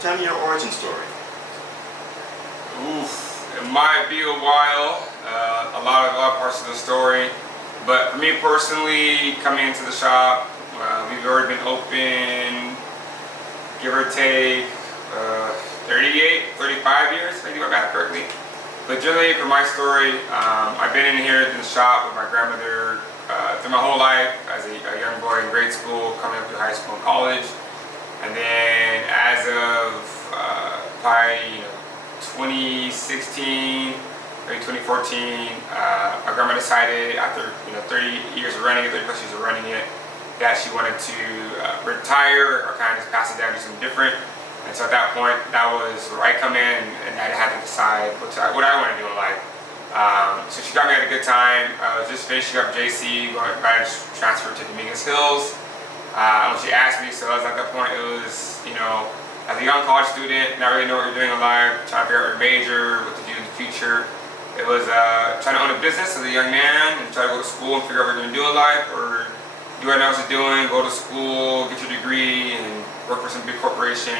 Tell me your origin story. Oof, it might be a while. A lot of parts of the story. But for me personally, coming into the shop, we've already been open, give or take, 35 years, maybe my math correctly. But generally, for my story, I've been in here in the shop with my grandmother through my whole life as a young boy in grade school, coming up through high school and college. And then as of probably 2016, maybe 2014, my grandma decided after 30 years of running it, 30 plus years of running it, that she wanted to retire or kind of just pass it down to something different. And so at that point, that was where I come in and I had to decide what I want to do in life. So she got me at a good time. I was just finishing up JC, going to transfer to Dominguez Hills. When she asked me, so I was at that point, it was, as a young college student, not really know what you're doing in life, trying to figure out your major, what to do in the future. It was trying to own a business as a young man and try to go to school and figure out what you're going to do in life, or do what I was doing, go to school, get your degree, and work for some big corporation.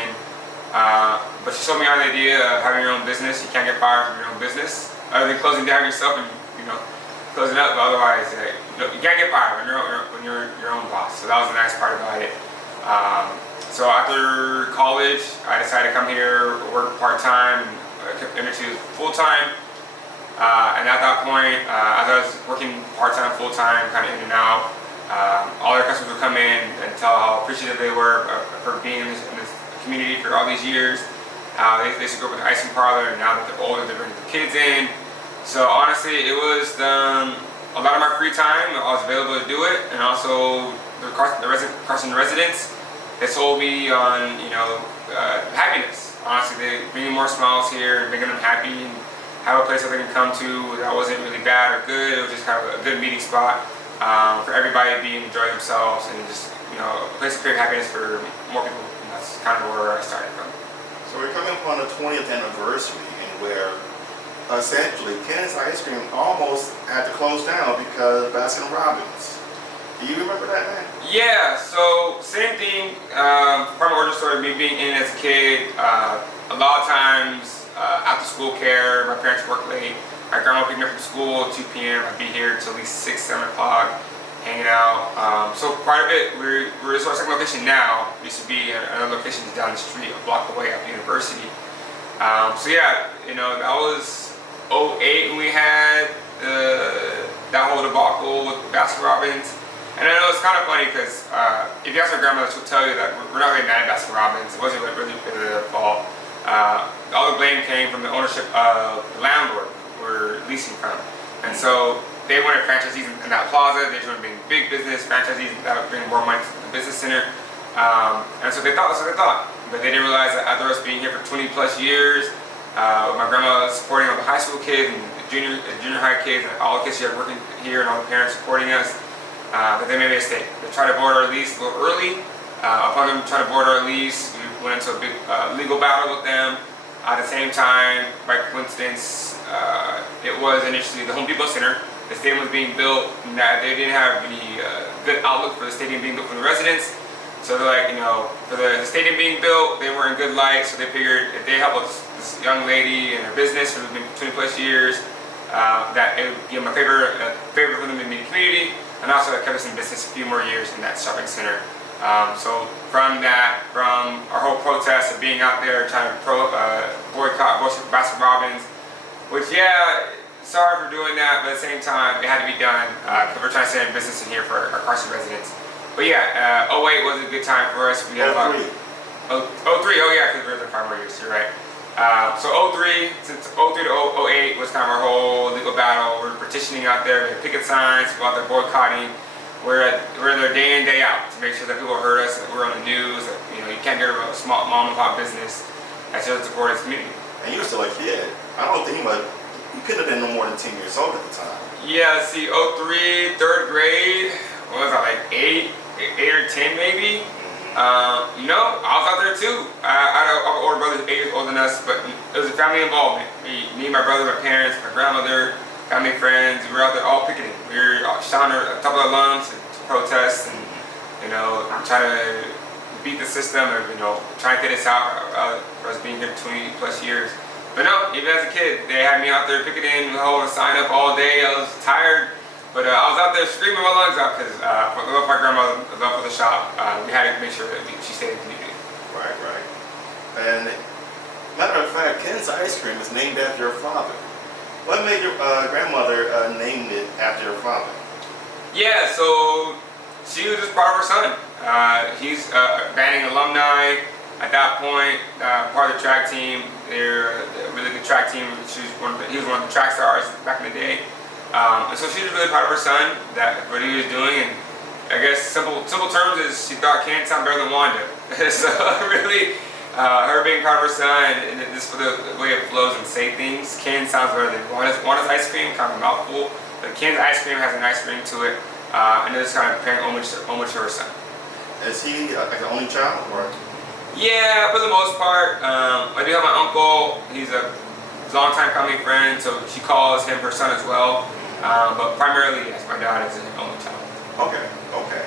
But she sold me on the idea of having your own business. You can't get fired from your own business, other than closing down yourself and closing up. But otherwise, you can't get fired when you're your own boss. So that was the nice part about it. So after college, I decided to come here, work part-time, into full-time. And at that point, as I was working part-time, full-time, kind of in and out, all our customers would come in and tell how appreciative they were for being in this community for all these years. They used to go with the ice cream parlor, and now that they're older, they're bringing the kids in. So honestly, it was a lot of my free time. I was available to do it, and also the Carson residents, they sold me on happiness. Honestly, they bring more smiles here and making them happy and have a place that they can come to that wasn't really bad or good. It was just kind of a good meeting spot for everybody to enjoy themselves and just a place to create happiness for more people. And that's kind of where I started from. So we're coming upon the 20th anniversary, and where essentially Ken's Ice Cream almost had to close down because of Baskin-Robbins. Do you remember that, man? Yeah, so same thing. From origin story, me being in as a kid, a lot of times after school care, my parents work late. My grandma picked me up from school at 2 p.m. I'd be here till at least 6, 7 o'clock, hanging out. So quite a bit. We're at our second location now. It used to be another location down the street, a block away at the university. So yeah, that was 2008 when we had that whole debacle with Baskin-Robbins. And I know it's kind of funny because if you ask my grandmother, she'll tell you that we're not really mad at Baskin-Robbins. It wasn't really their fault. All the blame came from the ownership of the landlord we're leasing from. And so they wanted franchisees in that plaza. They wanted to bring big business franchisees that would bring more money to the business center. And so they thought. But they didn't realize that after us being here for 20 plus years, with my grandma supporting all the high school kids and the junior high kids and all the kids she had working here and all the parents supporting us, but they made a mistake. They tried to board our lease a little early. Upon them trying to board our lease, we went into a big legal battle with them. At the same time, by coincidence, it was initially the Home Depot Center. The stadium was being built, and they didn't have any good outlook for the stadium being built for the residents. So they're like, for the stadium being built, they were in good light. So they figured if they help this young lady in her business for 20 plus years, that it would give them a favor for them in the community, and also it kept us in business a few more years in that shopping center. So from our whole protest of being out there trying to boycott Baskin-Robbins, which sorry for doing that, but at the same time it had to be done because we're trying to stay in business in here for our Carson residents. But 08 was a good time for us. We had about 03, because we were there 5 more years. You're right. So 03, since 03 to 08 was kind of our whole legal battle. We're petitioning out there, we had picket signs, we're out there boycotting. We're there day in, day out to make sure that people heard us, that we're on the news, that you can't get rid of a small mom and pop business that should support its community. And you were still a kid. I don't think you couldn't have been no more than 10 years old at the time. Yeah, see, 03, 3rd grade, what was I, like 8 or 10 maybe? I was out there too. I had an older brother 8 years older than us, but it was a family involvement. Me, my brother, my parents, my grandmother, family, friends, we were out there all picketing. We were shouting at the top of our lungs to protest and, try to beat the system of trying to get us out for us being here 20 plus years. But no, even as a kid, they had me out there picketing, holding a sign up all day. I was tired, but I was out there screaming my lungs out because for the love of my grandmother, the love for the shop, we had to make sure that she stayed in the community. Right, right. And matter of fact, Ken's Ice Cream is named after your father. What made your grandmother name it after your father? Yeah, so she was just proud of her son. He's a banding alumni. At that point, part of the track team. They're a really good track team. He was one of the track stars back in the day. And so she was really proud of her son, that what he was doing. And I guess simple terms is she thought Ken sounded better than Wanda. So really, her being proud of her son, and just for the way it flows and say things, Ken sounds better than Wanda's ice cream, kind of a mouthful. But Ken's ice cream has a nice ring to it, and it's kind of paying homage to her son. Is he like the only child, or? Yeah, for the most part. I do have my uncle. He's a long-time family friend, so she calls him her son as well. But primarily, yes, my dad is an only child. Okay, okay.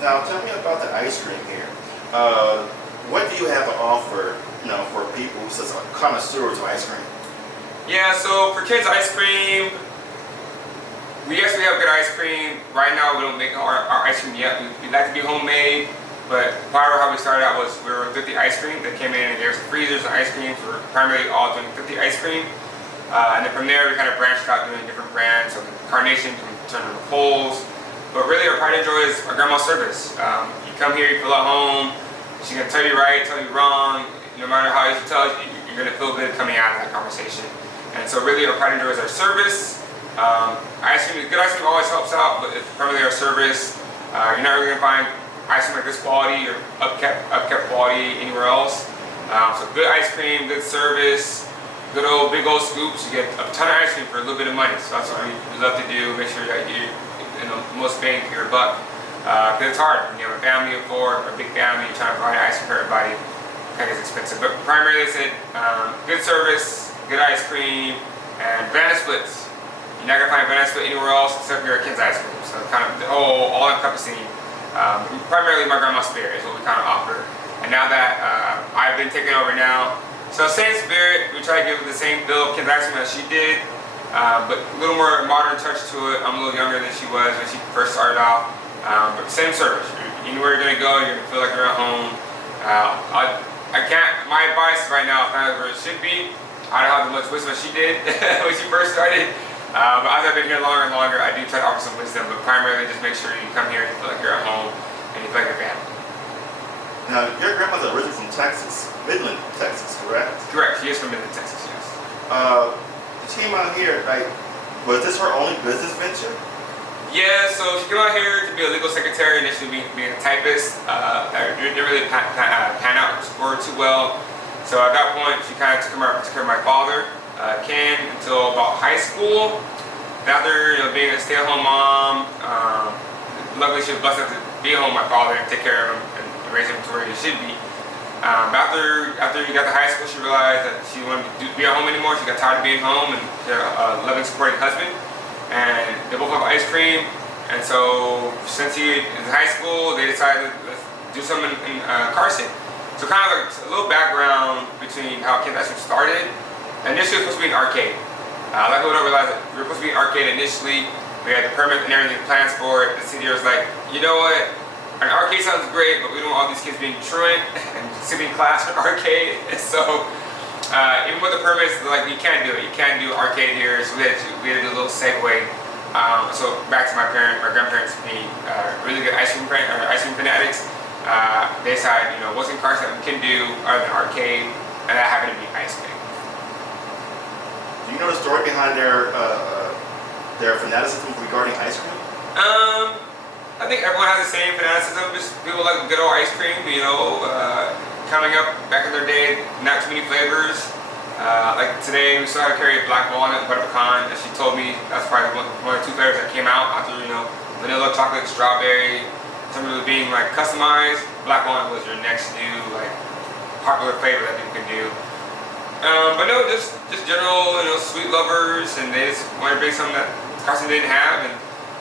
Now, tell me about the ice cream here. What do you have to offer, for people who are connoisseurs of ice cream? Yeah, so for kids' ice cream, we actually have good ice cream. Right now, we don't make our ice cream yet. We like to be homemade. But part of how we started out was we were 50 ice cream. They came in and gave us freezers and ice creams. We were primarily all doing 50 ice cream. And then from there, we kind of branched out doing different brands. So Carnation turned into Poles. But really, our pride and joy is our grandma's service. You come here, you feel at home. She's going to tell you right, tell you wrong. No matter how she tells you, you're going to feel good coming out of that conversation. And so really, our pride and joy is our service. Good ice cream always helps out, but it's primarily our service. You're not really going to find ice cream like this quality or upkept quality anywhere else. So good ice cream, good service, good old big old scoops. You get a ton of ice cream for a little bit of money. So that's what we love to do. Make sure that you the most bang for your buck. Because it's hard when you have a family of 4 or a big family. You're trying to provide ice cream for everybody. It kind of gets expensive. But primarily, I said good service, good ice cream, and banana splits. You're not gonna find a banana split anywhere else except for your kids' ice cream. So kind of all-encompassing. Primarily my grandma's spirit is what we kind of offer. And now that I've been taking over now, so same spirit, we try to give it the same feel of Ken's ice cream as she did, but a little more modern touch to it. I'm a little younger than she was when she first started off, but same service. Anywhere you're gonna go, you're gonna feel like you're at home. My advice right now is not where it should be. I don't have as much wisdom as she did when she first started. But as I've been here longer and longer, I do try to offer some wisdom, but primarily just make sure you come here and you feel like you're at home and you feel like your family. Now, your grandma's originally from Texas, Midland, Texas, correct? Correct, she is from Midland, Texas, yes. She came out here, was this her only business venture? Yeah, so she came out here to be a legal secretary, initially being a typist. That didn't really pan out for her too well. So at that point, she kind of took care of my father. Ken until about high school. After being a stay-at-home mom, luckily she was blessed enough to be home with my father and take care of him and raise him to where he should be. After he got to high school, she realized that she wanted to be at home anymore. She got tired of being home and she had a loving, supporting husband. And they both love ice cream. And so since he was in high school, they decided to do something in Carson. So kind of like a little background between how Ken's Ice Cream started. Initially, it was supposed to be an arcade. Like we don't realize that we were supposed to be an arcade initially. We had the permit and everything, plans for it. The city was like, you know what? An arcade sounds great, but we don't want all these kids being truant and sitting in class for an arcade. And so, even with the permits, they're like, you can't do it. You can't do arcade here. So we had to do a little segue. So back to my grandparents being really good ice cream fanatics. They decided, what's in Carson that we can do other than arcade, and that happened to be ice cream. Do you know the story behind their fanaticism regarding ice cream? I think everyone has the same fanaticism. Just people like good old ice cream. Coming up back in their day, not too many flavors. Like today, we still had to carry black walnut and butter pecan. And she told me that's probably one or 2 flavors that came out after vanilla, chocolate, strawberry. Some of it being like customized. Black walnut was your next new popular flavor that people can do. But no, just general, sweet lovers, and they just wanted to bring something that Carson didn't have, and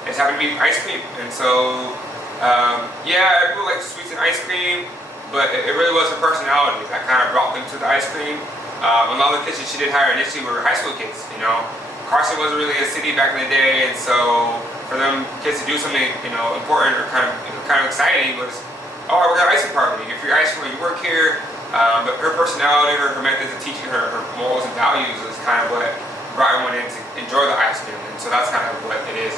it just happened to be ice cream. And so Yeah, people like sweets and ice cream, but it really was her personality that kind of brought them to the ice cream. A lot of the kids that she did hire initially were high school kids. Carson wasn't really a city back in the day, and so for them kids to do something important or kind of exciting was, oh, we got an ice cream party. If you're ice cream, you work here. But her personality, her methods of teaching, her morals and values is kind of what brought everyone in to enjoy the ice cream, and so that's kind of what it is.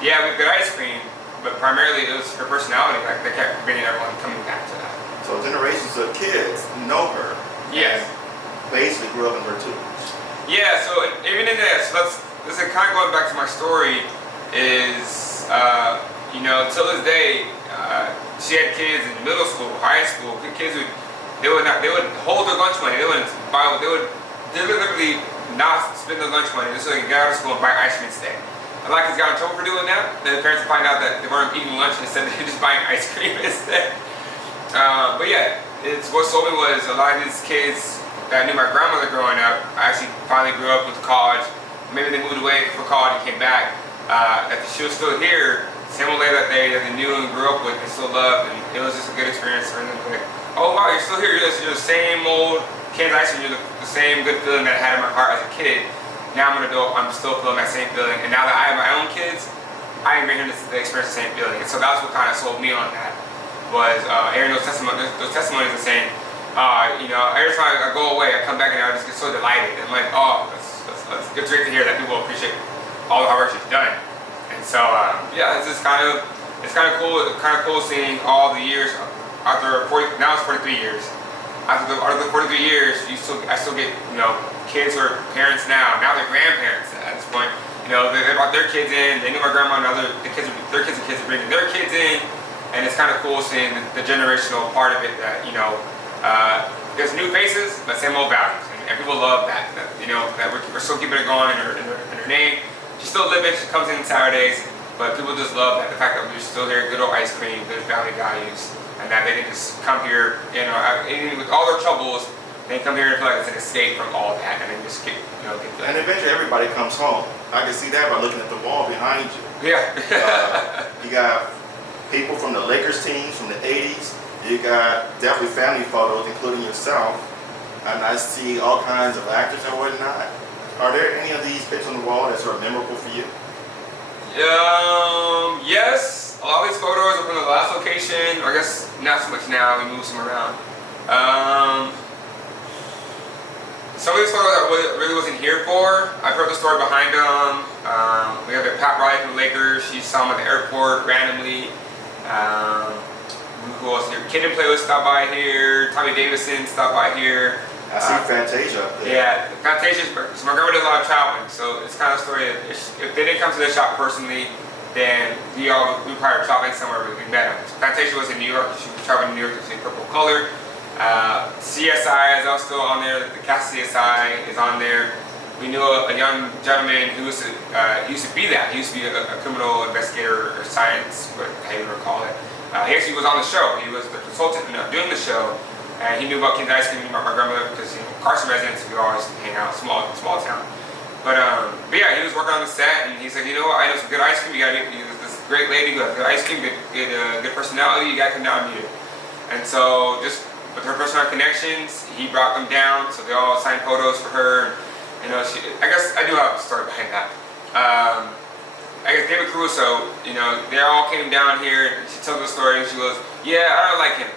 Yeah, we have good ice cream, but primarily it was her personality that kept bringing everyone coming back to that. So generations of kids know her. Yes. Basically grew up in her tutelage. Yeah, so even in this, this is kind of going back to my story, is, till this day, she had kids in middle school, high school, kids they would hold their lunch money, they would deliberately not spend their lunch money just so they could get out of school and buy ice cream instead. A lot of kids got in trouble for doing that, then the parents would find out that they weren't eating lunch, and instead they were just buying ice cream instead. But yeah, what sold me was a lot of these kids that knew my grandmother growing up. I actually finally grew up, went to college. Maybe they moved away for college and came back. That she was still here, same old lady that they knew and grew up with and still loved, and it was just a good experience for them. Like, oh wow, you're still here. You're the same old Kansas ice cream. You're the same good feeling that I had in my heart as a kid. Now I'm an adult, I'm still feeling that same feeling. And now that I have my own kids, I am able to experience the same feeling. And so that's what kind of sold me on that, was hearing those testimonies and saying, every time I go away, I come back and I just get so delighted. And I'm like, oh, it's great to hear that people appreciate all the hard work she's done. And so, yeah, it's kind of cool seeing all the years after 40. Now it's 43 years. After the 43 years, I still get kids who are parents now. Now they're grandparents at this point. They brought their kids in. They knew my grandma and their kids are bringing their kids in, and it's kind of cool seeing the generational part of it. That there's new faces, but same old values, and people love that we're still keeping it going in her name. She's still living. She comes in Saturdays, but people just love that the fact that we're still here, good old ice cream, good family values. And that they can just come here, with all their troubles, they come here and feel like it's an escape from all that, and then just get And eventually everybody comes home. I can see that by looking at the wall behind you. Yeah. You got people from the Lakers teams from the 80s. You got definitely family photos, including yourself. And I see all kinds of actors and whatnot. Are there any of these pictures on the wall that are memorable for you? Yes. A lot of these photos are from the last location, or I guess not so much now, we moved some around. Some of these photos I really wasn't here for. I've heard the story behind them. We have Pat Riley from the Lakers. She saw him at the airport randomly. Who else here? Kid and Playlist stopped by here. Tommy Davidson stopped by here. I see Fantasia up there. Yeah, Fantasia. So my grandma did a lot of traveling, so it's kind of a story that if they didn't come to the shop personally, then we probably were traveling somewhere where we met them. So Fantasia was in New York. She was traveling to New York to see Purple Color. CSI is also still on there. The cast CSI is on there. We knew a young gentleman who used to be that. He used to be a criminal investigator or science, how you would call it. He actually was on the show. He was the consultant doing the show. And he knew about Kansas ice cream, he knew about my grandmother, because Carson residents, we always hang out, small town. But yeah, he was working on the set, and he said, you know what, I know some good ice cream. You gotta get this great lady who has good ice cream, good personality. You gotta come down and meet her. And so, just with her personal connections, he brought them down. So they all signed photos for her. I guess I do have a story behind that. I guess David Caruso, they all came down here. And she told the story, and she goes, yeah, I don't like him.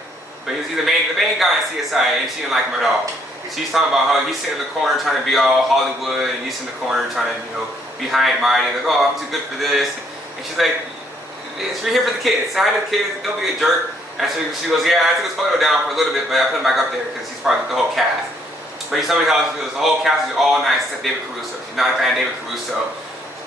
But he's the main guy in CSI, and she didn't like him at all. She's talking about how he's sitting in the corner trying to be all Hollywood, and he's in the corner trying to, be high and mighty. Like, oh, I'm too good for this. And she's like, we're here for the kids. Say hi to the kids. Don't be a jerk. And she goes, yeah, I took his photo down for a little bit, but I put him back up there because he's part of the whole cast. But he's telling me how the whole cast is all nice except David Caruso. She's not a fan of David Caruso.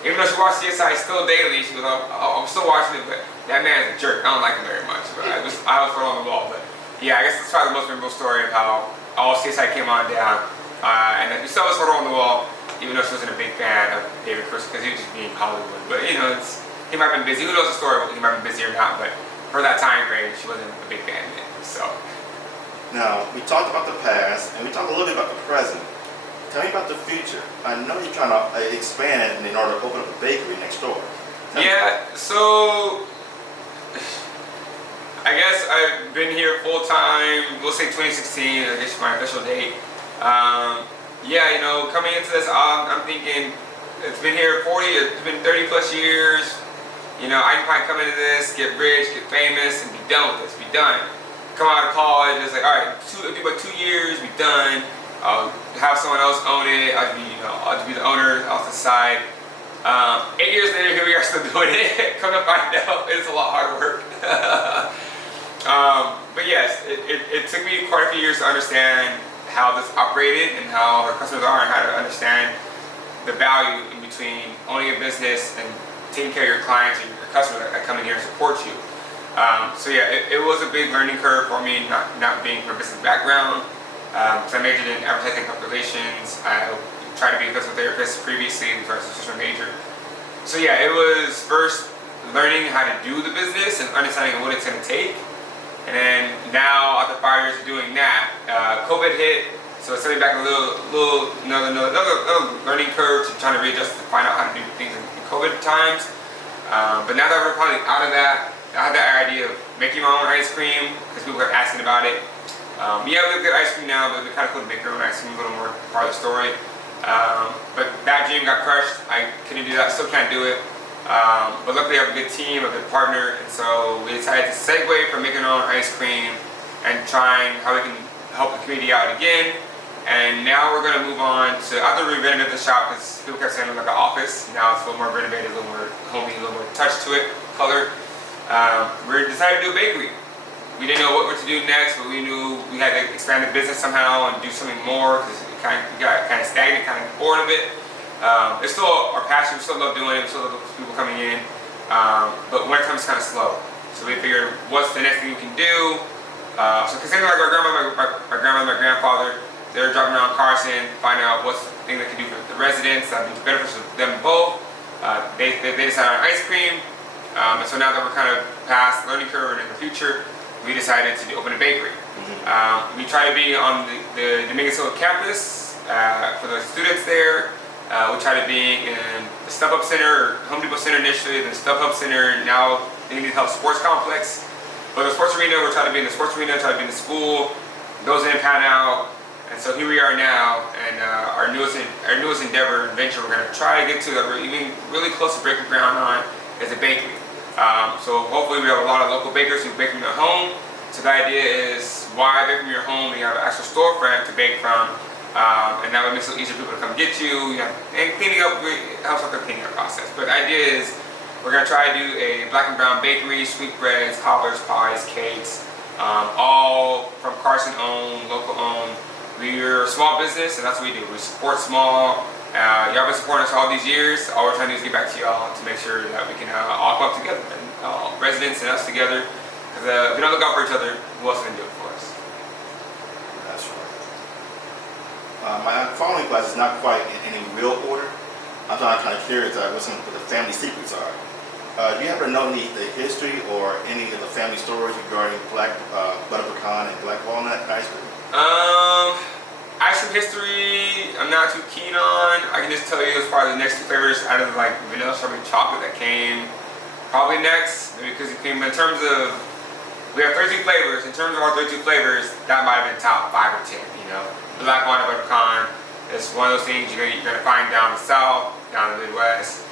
Even though she watched CSI still daily, she goes, I'm still watching it, but that man's a jerk. I don't like him very much. But I was photo on the wall, but. Yeah, I guess that's probably the most memorable story of how all CSI came on down. And we still have this photo on the wall, even though she wasn't a big fan of David Caruso because he was just being Hollywood. But he might have been busy. Who knows the story? He might have been busy or not. But for that time frame, she wasn't a big fan of it. So. Now, we talked about the past, and we talked a little bit about the present. Tell me about the future. I know you're trying to expand in order to open up a bakery next door. Yeah, so I guess I've been here full time, we'll say 2016, I guess my official date. Yeah, you know, coming into this, I'm thinking, it's been here it's been 30 plus years. You know, I can probably come into this, get rich, get famous, and be done with this, be done. Come out of college, it's like, all right, it'll be about 2 years, be done. I'll have someone else own it. I'll just be the owner off the side. 8 years later, here we are still doing it. Come to find out, it's a lot harder work. But yes, it took me quite a few years to understand how this operated and how our customers are and how to understand the value in between owning a business and taking care of your clients and your customers that come in here and support you. So yeah, it was a big learning curve for me, not being from a business background. Because I majored in advertising and public relations. I tried to be a physical therapist previously before I switched my major. So yeah, it was first learning how to do the business and understanding what it's going to take. And then now, after 5 years of doing that, COVID hit. So it's setting back another learning curve to trying to readjust to find out how to do things in COVID times. But now that we're probably out of that, I had that idea of making my own ice cream because people kept asking about it. Yeah, we have good ice cream now, but it'd be kind of cool to make your own ice cream, a little more part of the story. But that dream got crushed. I couldn't do that, still can't do it. But luckily I have a good team, a good partner, and so we decided to segue from making our own ice cream and trying how we can help the community out again. And now we're going to move on to, after we renovated the shop, because people kept saying it was like an office, now it's a little more renovated, a little more homey, a little more touch to it, color. We decided to do a bakery. We didn't know what to do next, but we knew we had to expand the business somehow and do something more because we got kind of stagnant, kind of bored of it. It's still our passion, we still love doing it, we still love people coming in, but wintertime is kind of slow. So we figured, what's the next thing we can do? So considering like our grandma, my grandfather, they're driving around Carson, finding out what's the thing they can do for the residents that would be beneficial to them both. They decided on ice cream, and so now that we're kind of past the learning curve and in the future, we decided to open a bakery. We try to be on the Dominguez Hill campus for the students there. We try to be in the Step Up Center, or Home Depot Center initially, then Step Up Center, now they need help sports complex. But the sports arena, we're trying to be in the sports arena, try to be in the school. Those didn't pan out. And so here we are now, and our newest endeavor and venture we're going to try to get to that we're even really close to breaking ground on is a bakery. So hopefully we have a lot of local bakers who bake from their home. So the idea is, why bake from your home? You have an actual storefront to bake from, and that would make it easier for people to come get you. And cleaning up helps with the cleaning up process. But the idea is, we're going to try to do a black and brown bakery, sweetbreads, cobblers, pies, cakes, all from Carson owned, local owned. We're a small business, and that's what we do. We support small. Y'all been supporting us all these years. All we're trying to do is get back to y'all to make sure that we can all come up together, and residents and us together. Because if we don't look out for each other, who else can do it for us? That's right. My following class is not quite in any real order. I'm trying to clear it, what some of the family secrets are. Do you happen to know the history or any of the family stories regarding black butter pecan and black walnut ice cream? Ice cream history, I'm not too keen on. I can just tell you it's probably the next two flavors out of like vanilla strawberry chocolate that came probably next. Maybe because it came in terms of, we have 32 flavors. In terms of our 32 flavors, that might have been top 5 or 10, you know. Black walnut butter pecan is one of those things you're gonna find down the south, down the Midwest.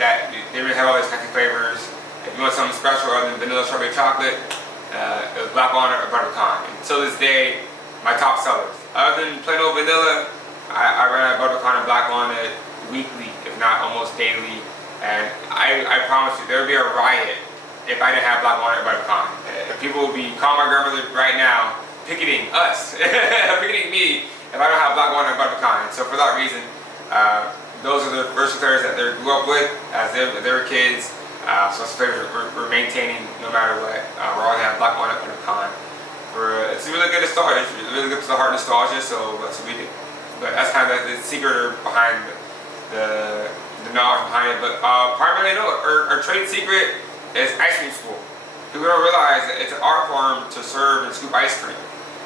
That they really have all these fancy flavors. If you want something special other than vanilla strawberry chocolate, it was black walnut or butter pecan. Until this day, my top sellers. Other than plain old vanilla, I ran out of butter pecan and black walnut weekly, if not almost daily. And I promise you, there would be a riot if I didn't have black walnut or butter pecan. People would be calling my grandmother right now, picketing us, picketing me if I don't have black walnut or butter pecan. So for that reason, those are the first flavors that they grew up with as they were kids. So it's flavors we're maintaining no matter what. We're always having black walnut and pecan. It's really good to start. It's really good to the heart nostalgia, so that's what we do. But that's kind of the secret behind the knowledge behind it. But primarily, no, our trade secret is ice cream school. People don't realize that it's an art form to serve and scoop ice cream.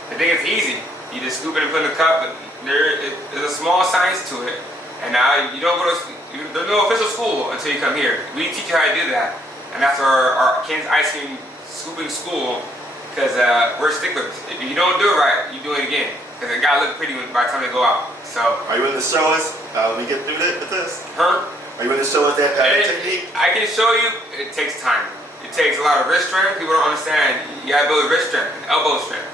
They think it's easy. You just scoop it and put it in a cup, but there's a small science to it. And now you don't go to, there's no official school until you come here. We teach you how to do that. And that's our Ken's Ice Cream scooping school because we're sticklers. If you don't do it right, you do it again. Because it gotta look pretty by the time they go out. So. Are you willing to show us how we get through with this? Huh? Are you willing to show us that technique? I can show you. It takes time. It takes a lot of wrist strength. People don't understand. You gotta build wrist strength and elbow strength.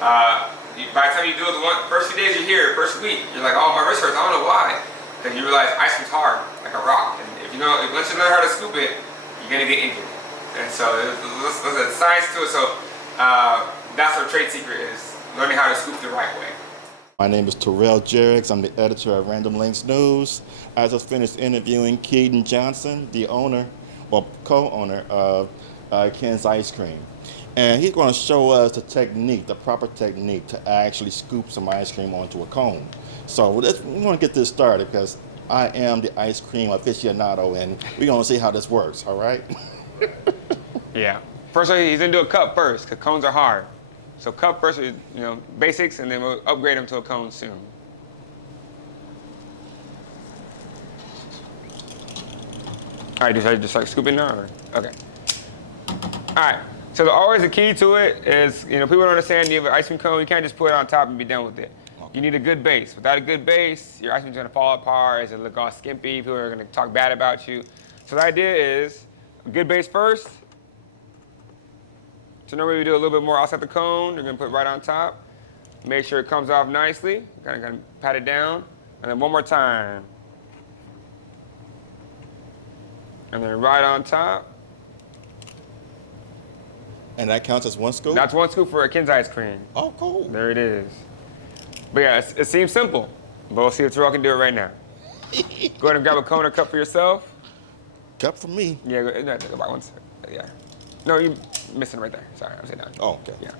By the time you do it the first few days you're here, first week, you're like, oh, my wrist hurts. I don't know why. Because you realize ice cream's hard, like a rock. And if once you learn how to scoop it, you're gonna get injured. And so there's a science to it. So that's our trade secret is learning how to scoop the right way. My name is Terrell Jerricks. I'm the editor of Random Links News. I just finished interviewing Keaton Johnson, the owner, or co-owner of Ken's Ice Cream. And he's going to show us the technique, the proper technique to actually scoop some ice cream onto a cone. So we want to get this started because I am the ice cream aficionado and we're going to see how this works, all right? Yeah. First, he's going to do a cup first because cones are hard. So cup first, basics, and then we'll upgrade them to a cone soon. All right, just like scooping now, or? Okay. All right. So always the key to it is, people don't understand. You have an ice cream cone, you can't just put it on top and be done with it. Okay. You need a good base. Without a good base, your ice cream's gonna fall apart. It's gonna look all skimpy. People are gonna talk bad about you. So the idea is a good base first. So normally we do a little bit more outside the cone. You're gonna put it right on top. Make sure it comes off nicely. Kind of pat it down. And then one more time. And then right on top. And that counts as one scoop? That's one scoop for a Ken's ice cream. Oh, cool. There it is. But yeah, it seems simple. But we'll see if Terrell can do it right now. Go ahead and grab a cone or cup for yourself. Cup for me? Yeah, go by one second. Yeah. No, you're missing right there. Sorry, I'm sitting down. Oh, okay. Yeah.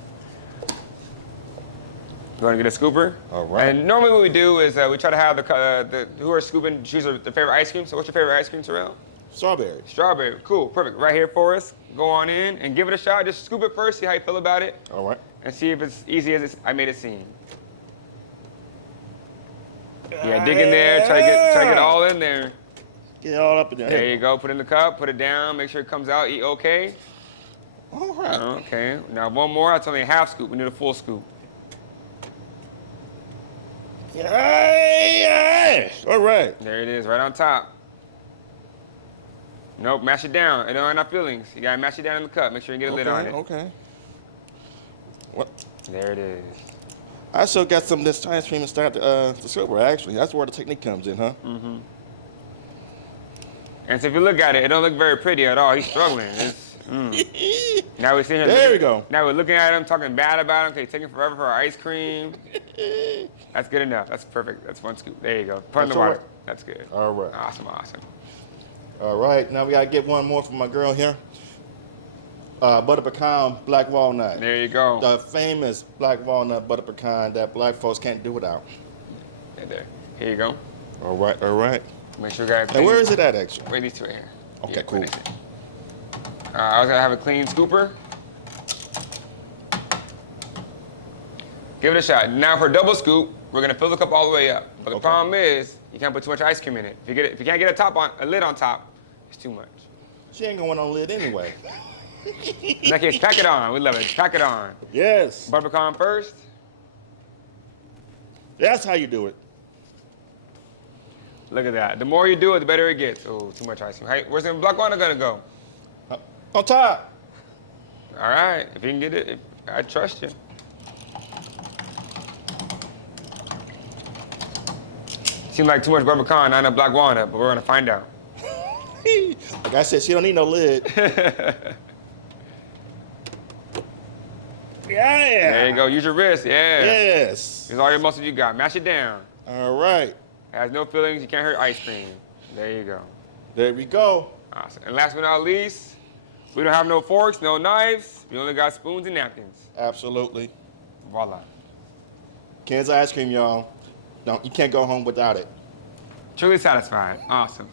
Go ahead and get a scooper. All right. And normally what we do is we try to have the who are scooping choose their favorite ice cream. So what's your favorite ice cream, Terrell? Strawberry. Strawberry. Cool. Perfect. Right here for us. Go on in and give it a shot. Just scoop it first. See how you feel about it. All right. And see if it's easy as I made it seem. Yeah, dig in there. Try to get all in there. Get it all up in there. There you go. Put it in the cup. Put it down. Make sure it comes out. Eat okay. All right. Okay. Now one more. That's only a half scoop. We need a full scoop. Yes. All right. There it is. Right on top. Nope. Mash it down. It don't have enough fillings. You gotta mash it down in the cup. Make sure you get a lid on it. Okay. What? There it is. I still got some of this ice cream and start the silver, actually. That's where the technique comes in, huh? Mm-hmm. And so if you look at it, it don't look very pretty at all. He's struggling. Now we're sitting here. There we go. Now we're looking at him, talking bad about him. Okay, taking forever for our ice cream. That's good enough. That's perfect. That's one scoop. There you go. Put in the water. Right. That's good. All right. Awesome, awesome. All right. Now we got to get one more from my girl here. Butter pecan black walnut. There you go. The famous black walnut butter pecan that black folks can't do without. There. Here you go. All right, all right. Make sure you got. And where is it at, actually? Wait, these two right here. Okay, Yeah, cool. I was gonna have a clean scooper. Give it a shot. Now for a double scoop, we're gonna fill the cup all the way up. But the problem is, you can't put too much ice cream in it. If you can't get a lid on top, it's too much. She ain't going on lid anyway. In that case, pack it on. We love it. Pack it on. Yes. Butter pecan first. That's how you do it. Look at that. The more you do it, the better it gets. Oh, too much ice cream. Hey, where's the black one gonna go? On top. All right. If you can get it, I trust you. Seems like too much butter pecan, not enough black walnut, but we're gonna find out. Like I said, she don't need no lid. Yeah. There you go. Use your wrist. Yeah. Yes. Use all your muscles you got. Mash it down. All right. It has no fillings. You can't hurt ice cream. There you go. There we go. Awesome. And last but not least, we don't have no forks, no knives. We only got spoons and napkins. Absolutely. Voila. Ken's ice cream, y'all. No, you can't go home without it. Truly satisfied. Awesome.